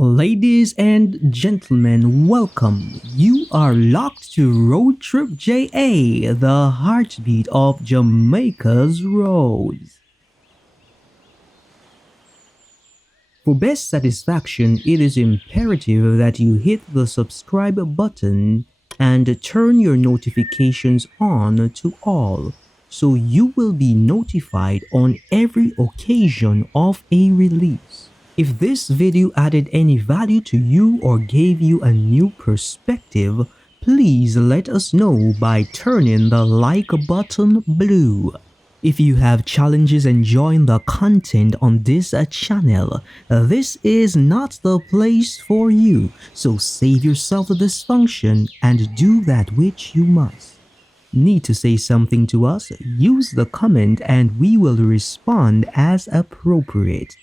Ladies and gentlemen, welcome. You are locked to Road Trip JA, the heartbeat of Jamaica's roads. For best satisfaction, it is imperative that you hit the subscribe button and turn your notifications on to all so you will be notified on every occasion of a release. If this video added any value to you or gave you a new perspective, please let us know by turning the like button blue. If you have challenges enjoying the content on this channel, this is not the place for you, so save yourself the dysfunction and do that which you must. Need to say something to us? Use the comment and we will respond as appropriate.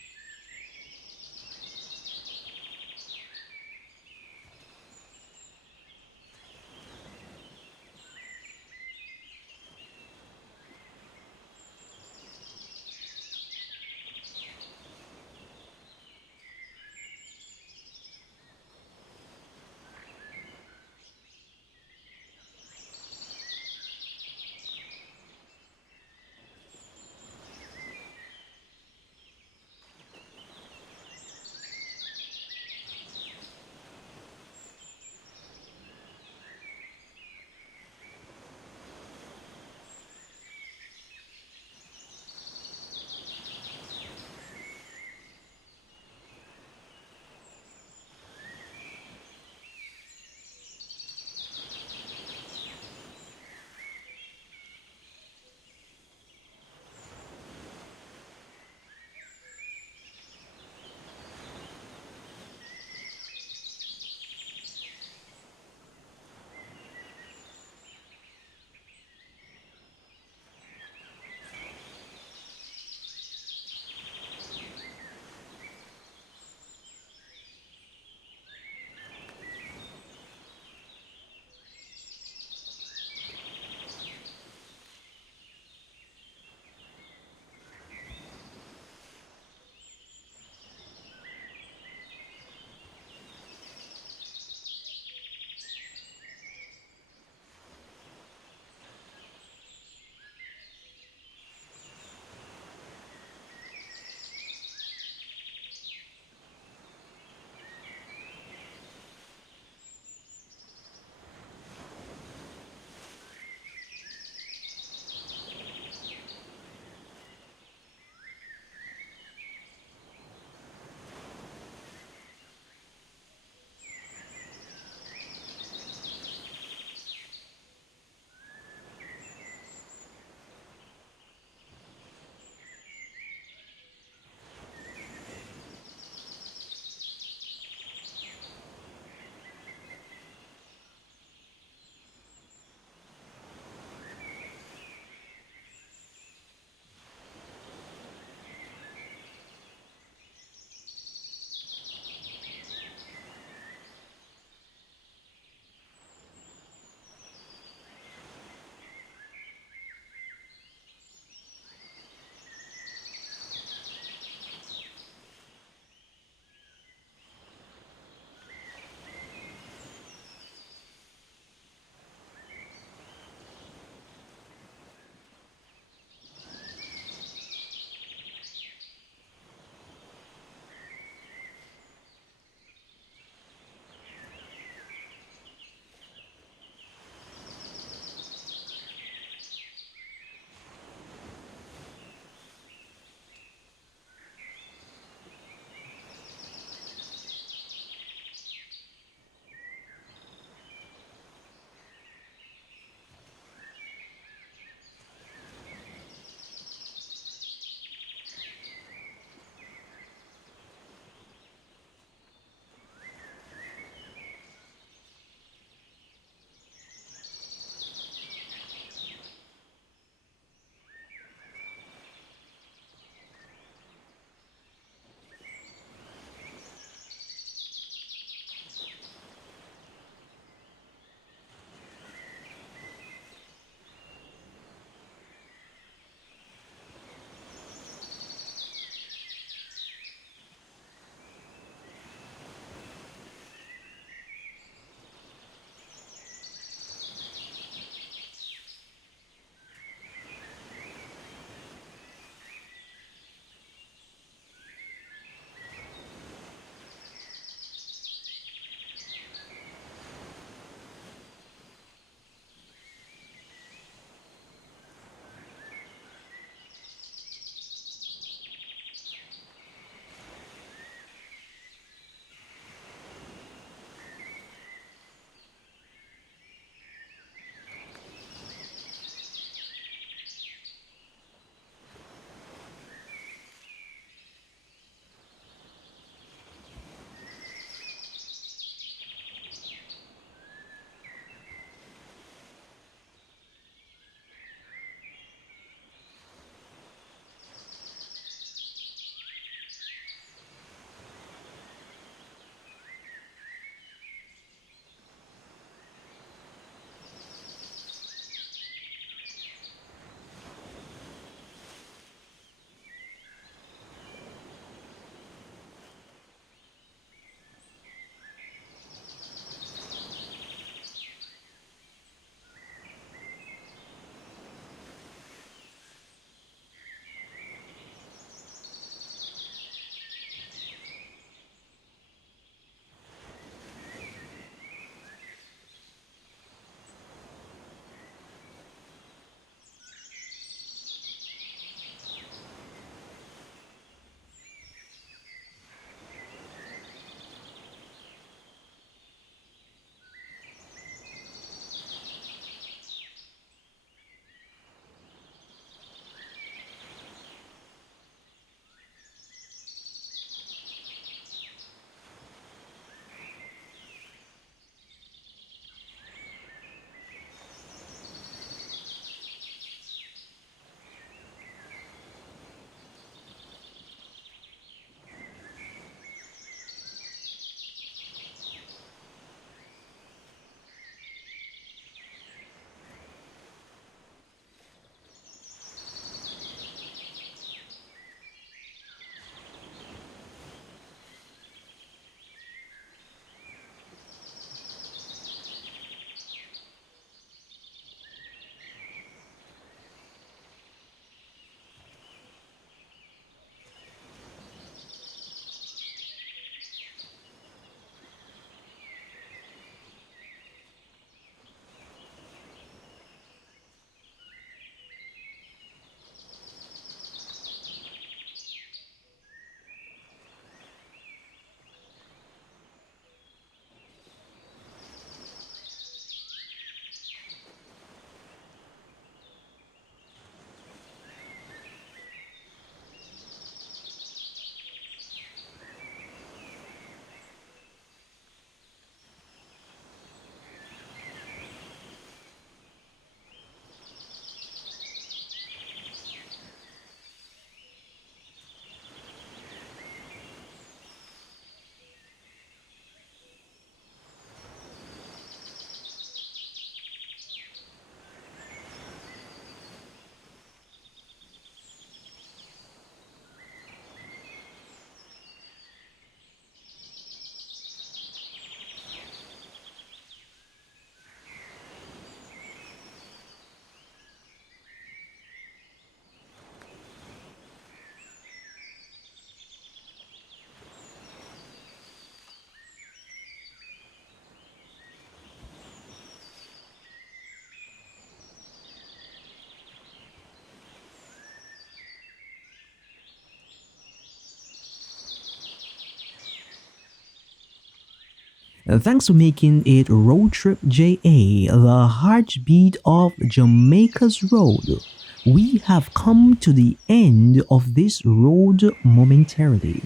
Thanks for making it Road Trip JA, the heartbeat of Jamaica's road. We have come to the end of this road momentarily.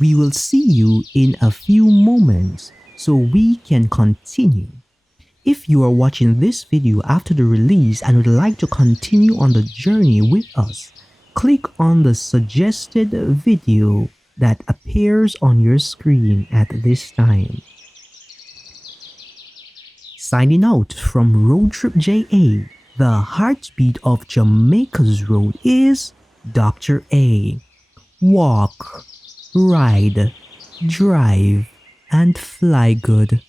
We will see you in a few moments so we can continue. If you are watching this video after the release and would like to continue on the journey with us, click on the suggested video that appears on your screen at this time. Signing out from Road Trip JA, the heartbeat of Jamaica's road is Dr. A. Walk, ride, drive, and fly good.